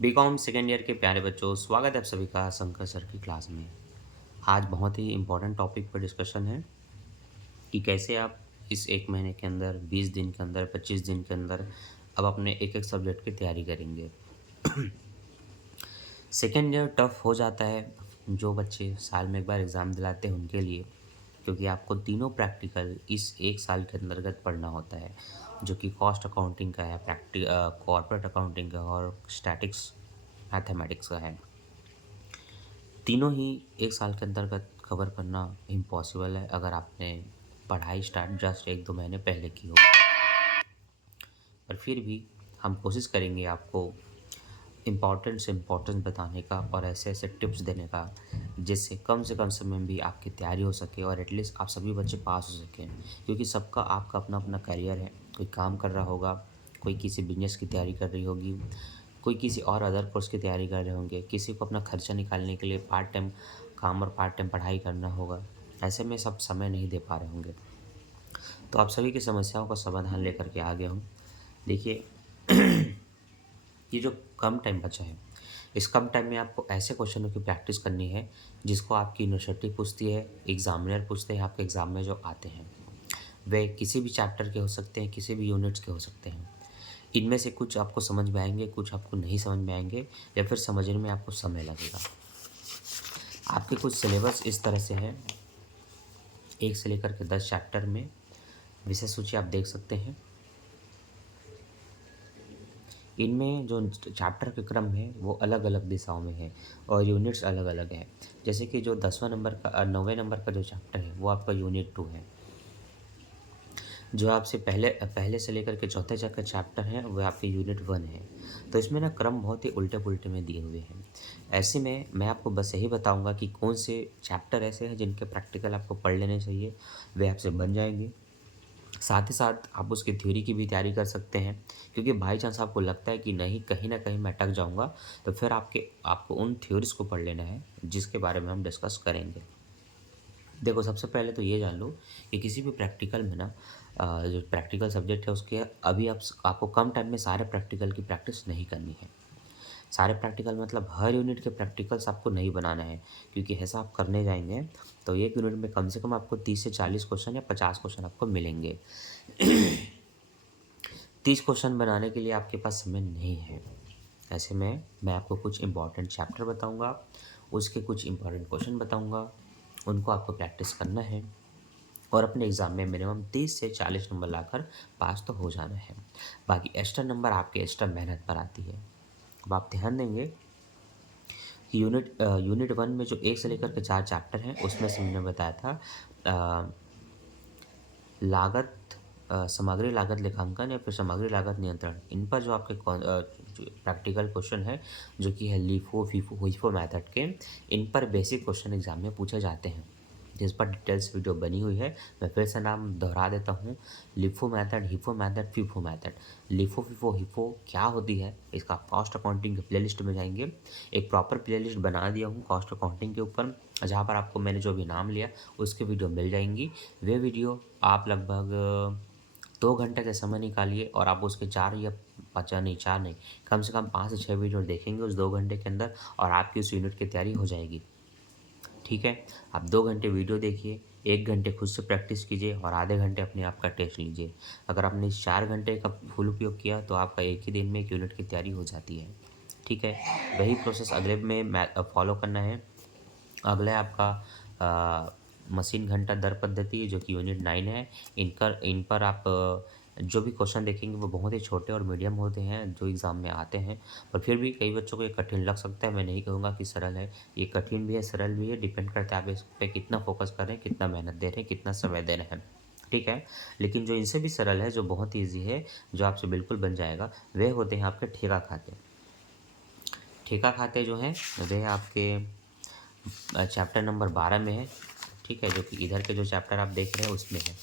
BCom second year के प्यारे बच्चों, स्वागत है आप सभी का शंकर सर की क्लास में। आज बहुत ही इम्पोर्टेंट टॉपिक पर डिस्कशन है कि कैसे आप इस 1 महीने के अंदर, 20 दिन के अंदर, 25 दिन के अंदर अब अपने एक-एक सब्जेक्ट की तैयारी करेंगे। सेकेंड ईयर टफ हो जाता है, जो बच्चे साल में एक बार एग्ज़ाम दिलाते हैं उनके लिए, क्योंकि आपको तीनों प्रैक्टिकल इस 1 साल के अंतर्गत पढ़ना होता है, जो कि कॉस्ट अकाउंटिंग का है, कॉर्पोरेट अकाउंटिंग का और स्टैटिक्स मैथमेटिक्स का है। तीनों ही 1 साल के अंतर्गत कवर करना इम्पॉसिबल है अगर आपने पढ़ाई स्टार्ट जस्ट 1-2 महीने पहले की हो। पर फिर भी हम कोशिश करेंगे आपको इम्पोर्टेंट से इम्पोर्टेंस बताने का और ऐसे-ऐसे टिप्स देने का, जिससे कम से कम समय में भी आपकी तैयारी हो सके और एटलीस्ट आप सभी बच्चे पास हो सकें। क्योंकि सबका आपका अपना-अपना करियर है, कोई काम कर रहा होगा, कोई किसी बिज़नेस की तैयारी कर रही होगी, कोई किसी और अदर कोर्स की तैयारी कर रहे होंगे, किसी को अपना खर्चा निकालने के लिए पार्ट टाइम काम और पार्ट टाइम पढ़ाई करना होगा। ऐसे में सब समय नहीं दे पा रहे होंगे। तो आप सभी की समस्याओं का समाधान लेकर के आ गया हूँ। देखिए, ये जो कम टाइम बचा है, इस कम टाइम में आपको ऐसे क्वेश्चनों की प्रैक्टिस करनी है, जिसको आपकी यूनिवर्सिटी पूछती है, एग्ज़ामिनर पूछते हैं, आपके एग्ज़ाम में जो आते हैं। वे किसी भी चैप्टर के हो सकते हैं, किसी भी यूनिट्स के हो सकते हैं। इनमें से कुछ आपको समझ में आएँगे, कुछ आपको नहीं समझ में आएँगे या फिर समझने में आपको समय लगेगा। आपके कुछ सिलेबस इस तरह से है, 1 से लेकर के 10 चैप्टर में विषय सूची आप देख सकते हैं। इनमें जो चैप्टर के क्रम है, वो अलग-अलग दिशाओं में है और यूनिट्स अलग-अलग हैं। जैसे कि जो 10वाँ नंबर का 9वें नंबर का जो चैप्टर है, वो आपका यूनिट 2 है। जो आपसे पहले से लेकर के चौथे तक का चैप्टर है, वो आपके यूनिट 1 है। तो इसमें ना क्रम बहुत ही उल्टे-पुल्टे में दिए हुए हैं। ऐसे में मैं आपको बस यही बताऊँगा कि कौन से चैप्टर ऐसे हैं जिनके प्रैक्टिकल आपको पढ़ लेने चाहिए, वे आपसे बन जाएँगे। साथ ही साथ आप उसकी थ्योरी की भी तैयारी कर सकते हैं, क्योंकि बाई चांस आपको लगता है कि नहीं, कहीं न कहीं मैं अटक जाऊँगा, तो फिर आपको उन थ्योरीज़ को पढ़ लेना है, जिसके बारे में हम डिस्कस करेंगे। देखो, सबसे पहले तो ये जान लो कि किसी भी प्रैक्टिकल में ना जो प्रैक्टिकल सब्जेक्ट है उसके अभी आपको कम टाइम में सारे प्रैक्टिकल की प्रैक्टिस नहीं करनी है। सारे प्रैक्टिकल मतलब हर यूनिट के प्रैक्टिकल्स आपको नहीं बनाना है, क्योंकि ऐसा आप करने जाएँगे तो एक यूनिट में कम से कम आपको 30 से 40 क्वेश्चन या 50 क्वेश्चन आपको मिलेंगे। 30 क्वेश्चन बनाने के लिए आपके पास समय नहीं है। ऐसे में मैं आपको कुछ इम्पोर्टेंट चैप्टर बताऊँगा, उसके कुछ इम्पोर्टेंट क्वेश्चन बताऊँगा, उनको आपको प्रैक्टिस करना है और अपने एग्ज़ाम में मिनिमम 30 से 40 नंबर लाकर पास तो हो जाना है। बाकी एक्स्ट्रा नंबर आपके एक्स्ट्रा मेहनत पर आती है। अब आप ध्यान देंगे कि यूनिट 1 में जो 1 से लेकर के 4 चैप्टर हैं, उसमें से मैंने बताया था अ, लागत सामग्री लागत लेखांकन या फिर सामग्री लागत नियंत्रण, इन पर जो आपके जो प्रैक्टिकल क्वेश्चन है, जो कि है लिफो, फिफो, हिफो मेथड के, इन पर बेसिक क्वेश्चन एग्जाम में पूछे जाते हैं, जिस पर डिटेल्स वीडियो बनी हुई है। मैं फिर से नाम दोहरा देता हूँ, LIFO method, HIFO method, FIFO method. LIFO, FIFO, HIFO क्या होती है, इसका कॉस्ट अकाउंटिंग के प्लेलिस्ट में जाएंगे। एक प्रॉपर प्लेलिस्ट बना दिया हूँ कॉस्ट अकाउंटिंग के ऊपर, जहाँ पर आपको मैंने जो भी नाम लिया उसकी वीडियो मिल जाएंगी। वे वीडियो आप लगभग 2 घंटे का समय निकालिए और आप उसके 4 या 5 नहीं, 4 नहीं, कम से कम 5 से 6 वीडियो देखेंगे उस 2 घंटे के अंदर और आपकी उस यूनिट की तैयारी हो जाएगी। ठीक है? आप 2 घंटे वीडियो देखिए, 1 घंटे खुद से प्रैक्टिस कीजिए और आधे घंटे अपने आप का टेस्ट लीजिए। अगर आपने इस 4 घंटे का फुल उपयोग किया तो आपका एक ही दिन में एक यूनिट की तैयारी हो जाती है। ठीक है? वही प्रोसेस अगले में फॉलो करना है। अगला है आपका मशीन घंटा दर पद्धति, जो कि यूनिट 9 है। इन पर आप जो भी क्वेश्चन देखेंगे वो बहुत ही छोटे और मीडियम होते हैं जो एग्ज़ाम में आते हैं। पर फिर भी कई बच्चों को ये कठिन लग सकता है, मैं नहीं कहूँगा कि सरल है। ये कठिन भी है, सरल भी है, डिपेंड करता है आप इस पे कितना फ़ोकस कर रहे हैं, कितना मेहनत दे रहे हैं, कितना समय दे रहे हैं। ठीक है? लेकिन जो इनसे भी सरल है, जो बहुत ईज़ी है, जो आपसे बिल्कुल बन जाएगा, वे होते हैं आपके ठेका खाते। ठेका खाते जो हैं, वे आपके चैप्टर नंबर 12 में है। ठीक है? जो कि इधर के जो चैप्टर आप देख रहे हैं उसमें है।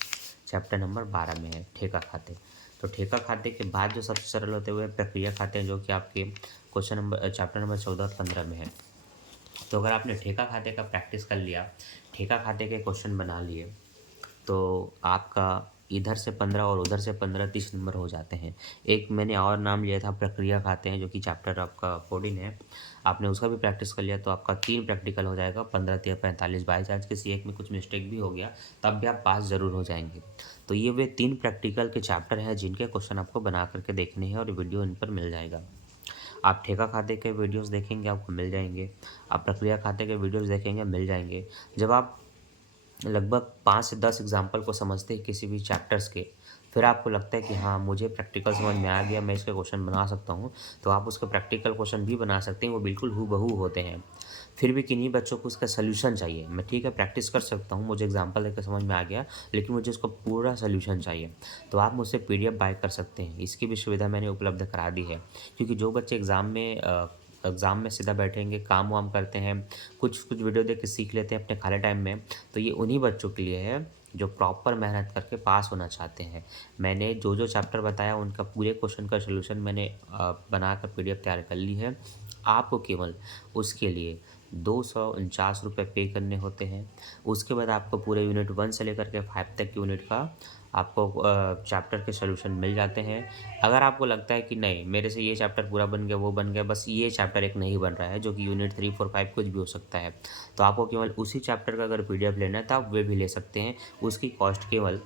चैप्टर नंबर 12 में है ठेका खाते। तो ठेका खाते के बाद जो सबसे सरल होते हुए प्रक्रिया खाते हैं, जो कि आपके चैप्टर नंबर 14 और 15 में है। तो अगर आपने ठेका खाते का प्रैक्टिस कर लिया, ठेका खाते के क्वेश्चन बना लिए, तो आपका इधर से 15 और उधर से 15, 30 नंबर हो जाते हैं। एक मैंने और नाम लिया था प्रक्रिया खाते हैं, जो कि चैप्टर आपका 14 है। आपने उसका भी प्रैक्टिस कर लिया तो आपका 3 प्रैक्टिकल हो जाएगा, 15, 13, 45। बाई चांस किसी एक में कुछ मिस्टेक भी हो गया तब भी आप पास ज़रूर हो जाएंगे। तो ये वे 3 प्रैक्टिकल के चैप्टर हैं जिनके क्वेश्चन आपको बना करके देखने हैं और वीडियो इन पर मिल जाएगा। आप ठेका खाते के वीडियोज़ देखेंगे आपको मिल जाएंगे, आप प्रक्रिया खाते के वीडियोज़ देखेंगे मिल जाएंगे। जब आप लगभग 5 से 10 एग्जाम्पल को समझते हैं किसी भी चैप्टर्स के, फिर आपको लगता है कि हाँ मुझे प्रैक्टिकल समझ में आ गया, मैं इसके क्वेश्चन बना सकता हूँ, तो आप उसके प्रैक्टिकल क्वेश्चन भी बना सकते हैं। वो बिल्कुल हूबहू होते हैं। फिर भी किन्हीं बच्चों को उसका सलूशन चाहिए। मैं ठीक है प्रैक्टिस कर सकता हूँ, मुझे एग्जाम्पल देकर समझ में आ गया, लेकिन मुझे उसका पूरा सलूशन चाहिए, तो आप मुझसे PDF बाय कर सकते हैं। इसकी भी सुविधा मैंने उपलब्ध करा दी है, क्योंकि जो बच्चे एग्ज़ाम में सीधा बैठेंगे, काम वाम करते हैं, कुछ कुछ वीडियो देख के सीख लेते हैं अपने खाली टाइम में, तो ये उन्हीं बच्चों के लिए है जो प्रॉपर मेहनत करके पास होना चाहते हैं। मैंने जो जो चैप्टर बताया उनका पूरे क्वेश्चन का सलूशन मैंने बनाकर PDF तैयार कर ली है। आपको केवल उसके लिए 249 रुपये पे करने होते हैं। उसके बाद आपको पूरे यूनिट 1 से लेकर के 5 तक की यूनिट का आपको चैप्टर के सॉल्यूशन मिल जाते हैं। अगर आपको लगता है कि नहीं मेरे से ये चैप्टर पूरा बन गया, वो बन गया, बस ये चैप्टर एक नहीं बन रहा है, जो कि यूनिट 3, 4, 5 कुछ भी हो सकता है, तो आपको केवल उसी चैप्टर का अगर PDF लेना है तो आप वे भी ले सकते हैं। उसकी कॉस्ट केवल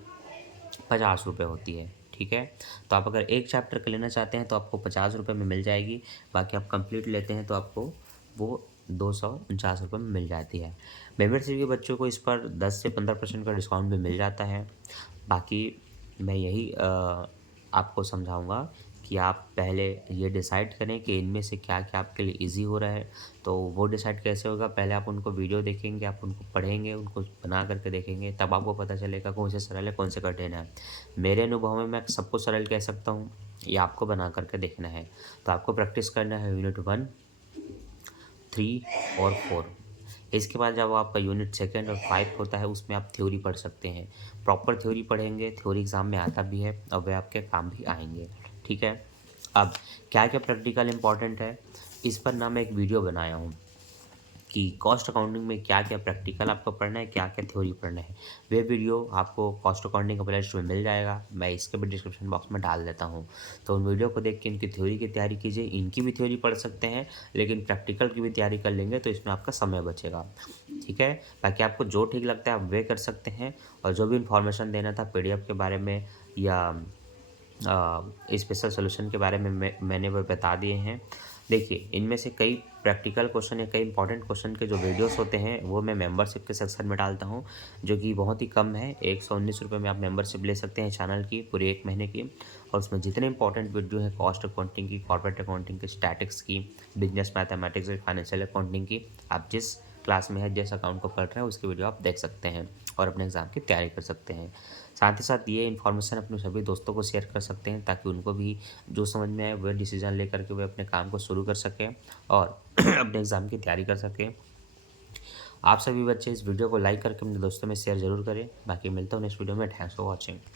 50 रुपये होती है। ठीक है, तो आप अगर एक चैप्टर का लेना चाहते हैं तो आपको 50 रुपये में मिल जाएगी। बाकी आप कंप्लीट लेते हैं तो आपको वो 249 रुपये में मिल जाती है। मेंबरशिप के बच्चों को इस पर 10 से 15% का डिस्काउंट भी मिल जाता है। बाकी मैं यही आपको समझाऊंगा कि आप पहले ये डिसाइड करें कि इनमें से क्या क्या आपके लिए इजी हो रहा है। तो वो डिसाइड कैसे होगा, पहले आप उनको वीडियो देखेंगे, आप उनको पढ़ेंगे, उनको बना करके देखेंगे, तब आपको पता चलेगा कौन से सरल है कौन से कठिन है। मेरे अनुभव में मैं सबको सरल कह सकता हूँ, ये आपको बना करके देखना है। तो आपको प्रैक्टिस करना है यूनिट 1, 3 और 4। इसके बाद जब आपका यूनिट 2 और 5 होता है उसमें आप थ्योरी पढ़ सकते हैं। प्रॉपर थ्योरी पढ़ेंगे, थ्योरी एग्ज़ाम में आता भी है और वह आपके काम भी आएंगे। ठीक है, अब क्या क्या प्रैक्टिकल इंपॉर्टेंट है, इस पर ना मैं एक वीडियो बनाया हूँ कि कॉस्ट अकाउंटिंग में क्या क्या प्रैक्टिकल आपको पढ़ना है, क्या क्या थ्योरी पढ़ना है। वे वीडियो आपको कॉस्ट अकाउंटिंग का प्लेलिस्ट में मिल जाएगा, मैं इसके भी डिस्क्रिप्शन बॉक्स में डाल देता हूँ। तो उन वीडियो को देख के इनकी थ्योरी की तैयारी कीजिए। इनकी भी थ्योरी पढ़ सकते हैं, लेकिन प्रैक्टिकल की भी तैयारी कर लेंगे तो इसमें आपका समय बचेगा। ठीक है, बाकी आपको जो ठीक लगता है आप वे कर सकते हैं। और जो भी इन्फॉर्मेशन देना था PDF के बारे में या स्पेशल सोल्यूशन के बारे में मैंने वो बता दिए हैं। देखिए इनमें से कई प्रैक्टिकल क्वेश्चन या कई इंपॉर्टेंट क्वेश्चन के जो वीडियोस होते हैं वो मैं मेंबरशिप के सेक्शन में डालता हूं, जो कि बहुत ही कम है। 119 रुपये में आप मेंबरशिप ले सकते हैं चैनल की पूरे 1 महीने की। और उसमें जितने इंपॉर्टेंट वीडियो हैं कॉस्ट अकाउंटिंग की, कॉर्पोरेट अकाउंटिंग की, स्टैटिक्स की, बिजनेस मैथमेटिक्स की, फाइनेंशियल अकाउंटिंग की, आप जिस क्लास में है जिस अकाउंट को पढ़ रहे हैं उसकी वीडियो आप देख सकते हैं और अपने एग्ज़ाम की तैयारी कर सकते हैं। साथ ही साथ ये इन्फॉर्मेशन अपने सभी दोस्तों को शेयर कर सकते हैं ताकि उनको भी जो समझ में आए वह डिसीजन लेकर के वे अपने काम को शुरू कर सकें और अपने एग्ज़ाम की तैयारी कर सकें। आप सभी बच्चे इस वीडियो को लाइक करके अपने दोस्तों में शेयर ज़रूर करें। बाकी मिलता हूँ नेक्स्ट वीडियो में। Thanks for watching.